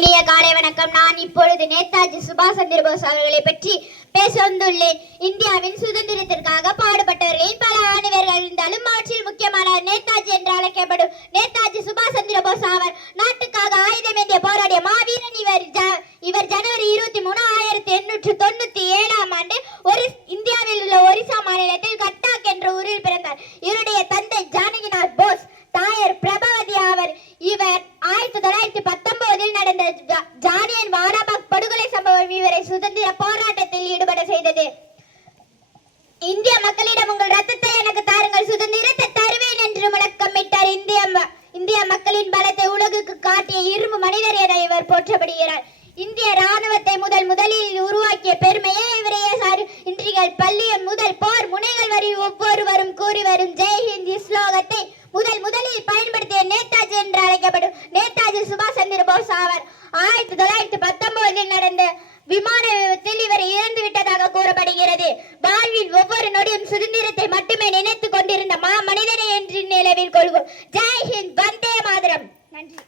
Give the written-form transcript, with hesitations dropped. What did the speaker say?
இனிய காலை வணக்கம். நான் இப்பொழுது நேதாஜி சுபாஷ் சந்திர போஸ் அவர்களை பற்றி பேச வந்துள்ளேன். இந்தியாவின் சுதந்திரத்திற்காக பாடுபட்டவர்களின் பல ஆணிவர்கள் இருந்தாலும் அவற்றில் முக்கியமானவர் நேதாஜி என்று அழைக்கப்படும் நேதாஜி சுபாஷ் சந்திர போஸ் ஆவர். நாட்டுக்காக ஆயுதமேந்திய போராடிய மாவீரன் இவர் ஜனவரி 23, 1897 ஆண்டு இந்தியாவில் உள்ள ஒரிசா மாநிலத்தில் கட்டாக் என்ற ஊரில் பிறந்தார். இவருடைய தந்தை ஜானகிநாத் போஸ், தாயார் பிரபாவதி ஆவர். இவர் 1919 நடந்த ஜாலியன் வாலாபாக் படுகொலை சம்பவம் இவரை சுதந்திர போராட்டத்தில் ஈடுபட செய்தது. இந்திய மக்களிடம் உங்கள் ரத்தத்தை எனக்கு தாருங்கள், சுதந்திரத்தை தருவேன் என்று முழக்கமிட்டார். இந்திய மக்களின் பலத்தை உலகுக்கு காட்டிய இரும்பு மனிதர் என இவர் போற்றப்படுகிறார். இந்திய ராணுவத்தை முதலில் உருவாக்கிய பெருமையே இவரையே சார். இன்றைகள் பள்ளியம் முதல் போர் முனைகள் வரை ஒவ்வொருவரும் கூறி வரும் ஜெய்ஹிந்த் ஸ்லோகத்தை முதலில் பயன்படுத்திய நேதாஜி என்று அழைக்கப்படும் நேதாஜி சுபாஷ் சந்திர போஸ் ஆவர். 1919 நடந்த விமான விபத்தில் இவர் இறந்து விட்டதாக கூறப்படுகிறது. வாழ்வில் ஒவ்வொரு நொடியும் சுதந்திரத்தை மட்டுமே நினைத்துக் கொண்டிருந்த மனிதனை என்று நிலவில் கொள்வோம். ஜெய்ஹிந்த், வந்தே மாதரம். நன்றி.